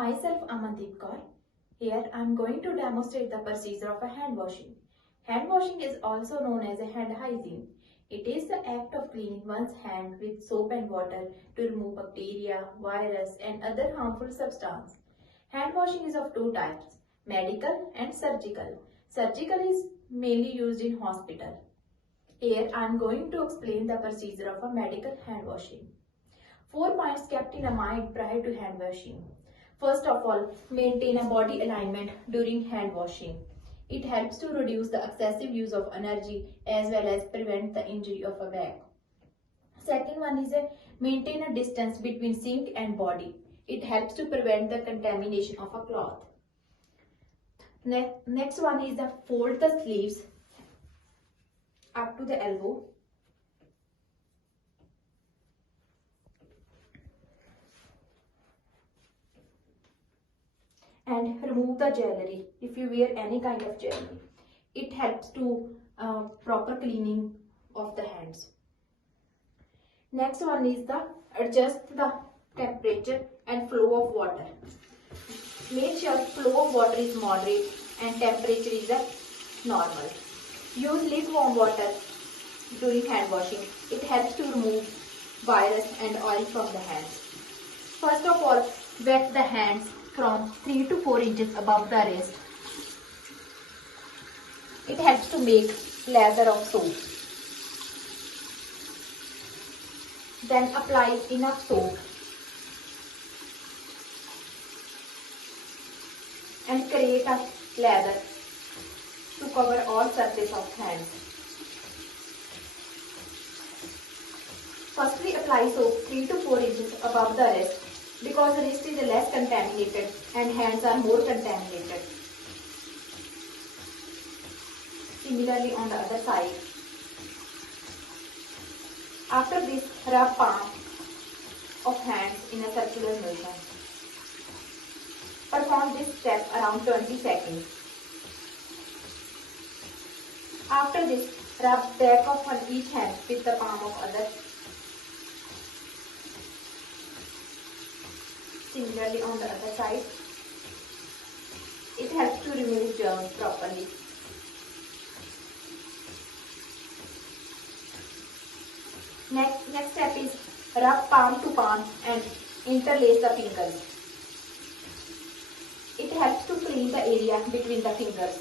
Myself Amandeep Kaur. Here I am going to demonstrate the procedure of a hand washing. Hand washing is also known as a hand hygiene. It is the act of cleaning one's hand with soap and water to remove bacteria, virus and other harmful substances. Hand washing is of two types, medical and surgical. Surgical is mainly used in hospital. Here I am going to explain the procedure of a medical hand washing. 4 points kept in mind prior to hand washing. First of all, maintain a body alignment during hand washing. It helps to reduce the excessive use of energy as well as prevent the injury of a back. Second one is maintain a distance between sink and body. It helps to prevent the contamination of a cloth. Next one is fold the sleeves up to the elbow. And remove the jewelry if you wear any kind of jewelry. It helps to proper cleaning of the hands. Next one is adjust the temperature and flow of water. Make sure flow of water is moderate and temperature is normal. Use lukewarm water during hand washing. It helps to remove virus and oil from the hands. First of all, wet the hands from 3 to 4 inches above the wrist. It helps to make lather of soap. Then apply enough soap and create a lather to cover all surface of hands. Firstly, apply soap 3 to 4 inches above the wrist, because the wrist is less contaminated and hands are more contaminated. Similarly on the other side. After this, rub palm of hands in a circular motion. Perform this step around 20 seconds. After this, rub back of each hand with the palm of other. Similarly on the other side. It helps to remove germs properly. Next step is rub palm to palm and interlace the fingers. It helps to clean the area between the fingers.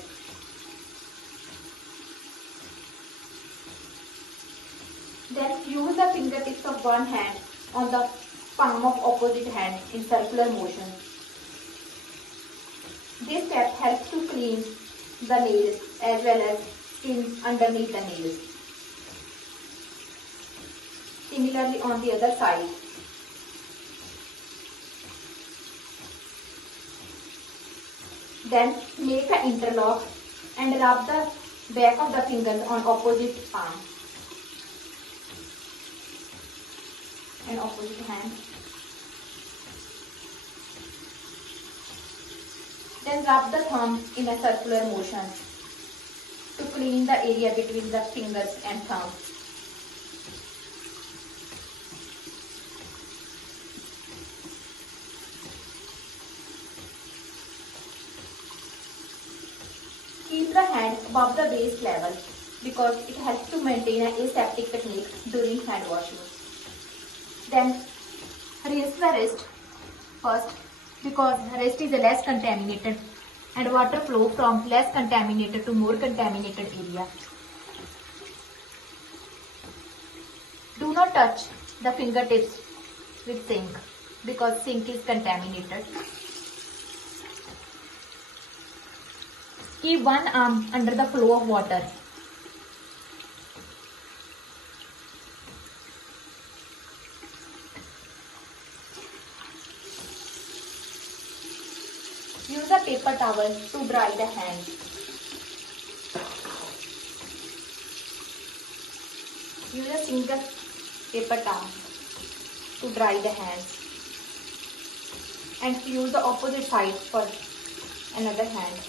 Then use the fingertips of one hand on the palm of opposite hand in circular motion. This step helps to clean the nails as well as skin underneath the nails. Similarly on the other side. Then make an interlock and rub the back of the fingers on opposite palm and opposite hand. Then rub the thumb in a circular motion to clean the area between the fingers and thumb. Keep the hand above the waist level because it helps to maintain an aseptic technique during hand washing. Then rinse the wrist first because the wrist is less contaminated and water flow from less contaminated to more contaminated area. Do not touch the fingertips with sink because sink is contaminated. Keep one arm under the flow of water. Use a paper towel to dry the hands. Use a single paper towel to dry the hands. And use the opposite side for another hand.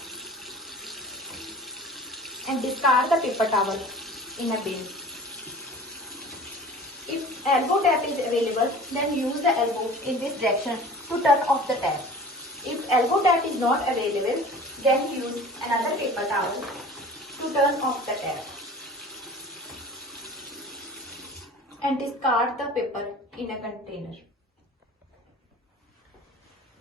And discard the paper towel in a bin. If elbow tap is available, then use the elbow in this direction to turn off the tap. elbow that is not available, then use another paper towel to turn off the tap and discard the paper in a container.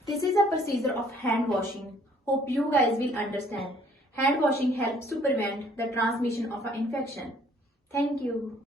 This is a procedure of hand washing. Hope you guys will understand. Hand washing helps to prevent the transmission of an infection. Thank you.